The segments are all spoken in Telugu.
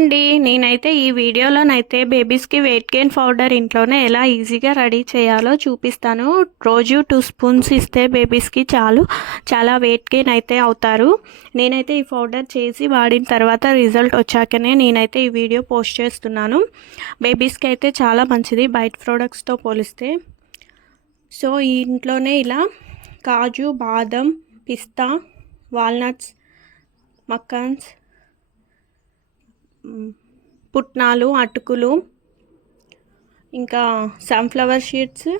అండి. నేనైతే ఈ వీడియోలోనైతే బేబీస్కి వెయిట్ గెయిన్ పౌడర్ ఇంట్లోనే ఎలా ఈజీగా రెడీ చేయాలో చూపిస్తాను. రోజు 2 స్పూన్స్ ఇస్తే బేబీస్కి చాలా వెయిట్ గెయిన్ అయితే అవుతారు. నేనైతే ఈ పౌడర్ చేసి వాడిన తర్వాత రిజల్ట్ వచ్చాకనే నేనైతే ఈ వీడియో పోస్ట్ చేస్తున్నాను. బేబీస్కి అయితే చాలా మంచిది బయట ప్రోడక్ట్స్తో పోలిస్తే. సో ఈ ఇంట్లోనే ఇలా కాజు, బాదం, పిస్తా, వాల్నట్స్, మక్కన్స్, పుట్నాలు, అటుకులు, ఇంకా సన్ఫ్లవర్ సీడ్స్,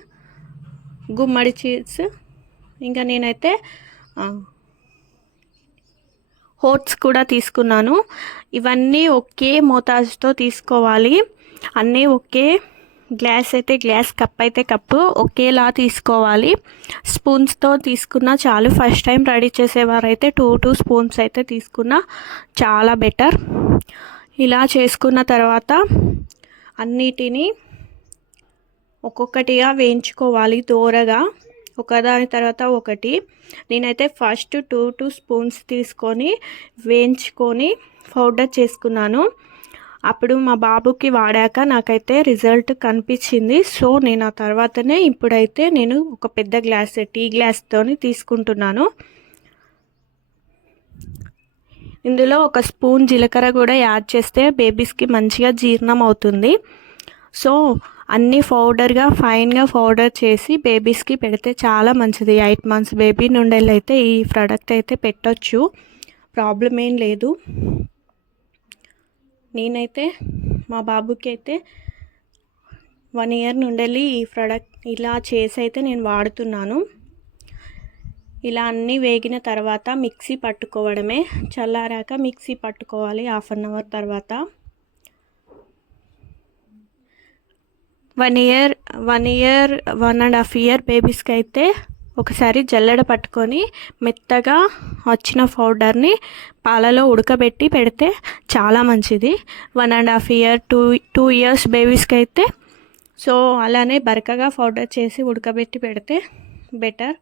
గుమ్మడి సీడ్స్, ఇంకా నేనైతే ఓట్స్ కూడా తీసుకున్నాను. ఇవన్నీ ఒకే మోతాజుతో తీసుకోవాలి. అన్నీ ఒకే గ్లాస్ అయితే గ్లాస్, కప్ అయితే కప్పు ఒకేలా తీసుకోవాలి. స్పూన్స్తో తీసుకున్నా చాలు. ఫస్ట్ టైం రెడీ చేసేవారైతే 2 స్పూన్స్ అయితే తీసుకున్నా చాలా బెటర్. ఇలా చేసుకున్న తర్వాత అన్నిటినీ ఒక్కొక్కటిగా వేయించుకోవాలి దోరగా, ఒకదాని తర్వాత ఒకటి. నేనైతే ఫస్ట్ 2 స్పూన్స్ తీసుకొని వేయించుకొని పౌడర్ చేసుకున్నాను. అప్పుడు మా బాబుకి వాడాక నాకైతే రిజల్ట్ కనిపించింది. సో నేను ఆ తర్వాతనే ఇప్పుడైతే నేను ఒక పెద్ద గ్లాస్, టీ గ్లాస్తోని తీసుకుంటున్నాను. ఇందులో 1 స్పూన్ జీలకర్ర కూడా యాడ్ చేస్తే బేబీస్కి మంచిగా జీర్ణం అవుతుంది. సో అన్నీ పౌడర్గా ఫైన్గా పౌడర్ చేసి బేబీస్కి పెడితే చాలా మంచిది. 8 మంత్స్ బేబీ నుండి అయితే ఈ ప్రోడక్ట్ అయితే పెట్టొచ్చు, ప్రాబ్లం ఏం లేదు. నేనైతే మా బాబుకి అయితే 1 ఇయర్ నుండి ఈ ప్రోడక్ట్ ఇలా చేసి అయితే నేను వాడుతున్నాను. ఇలా అన్నీ వేగిన తర్వాత మిక్సీ పట్టుకోవడమే. చల్లారాక మిక్సీ పట్టుకోవాలి 1/2 అవర్ తర్వాత. 1 ఇయర్ 1.5 ఇయర్ బేబీస్కి అయితే ఒకసారి జల్లెడ పట్టుకొని మెత్తగా వచ్చిన పౌడర్ని పాలలో ఉడకబెట్టి పెడితే చాలా మంచిది. 1.5 ఇయర్ 2 ఇయర్స్ బేబీస్కి అయితే సో అలానే బరకగా పౌడర్ చేసి ఉడకబెట్టి పెడితే బెటర్.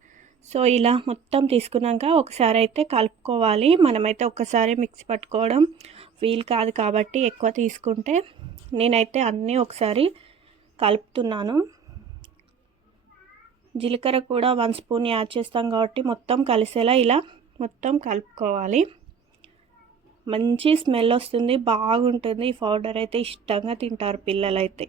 సో ఇలా మొత్తం తీసుకున్నాక ఒకసారి అయితే కలుపుకోవాలి. మనమైతే ఒక్కసారి మిక్సీ పట్టుకోవడం వీలు కాదు కాబట్టి ఎక్కువ తీసుకుంటే నేనైతే అన్నీ ఒకసారి కలుపుతున్నాను. జీలకర్ర కూడా 1 స్పూన్ యాడ్ చేస్తాం కాబట్టి మొత్తం కలిసేలా ఇలా మొత్తం కలుపుకోవాలి. మంచి స్మెల్ వస్తుంది, బాగుంటుంది. ఈ పౌడర్ అయితే ఇష్టంగా తింటారు పిల్లలైతే.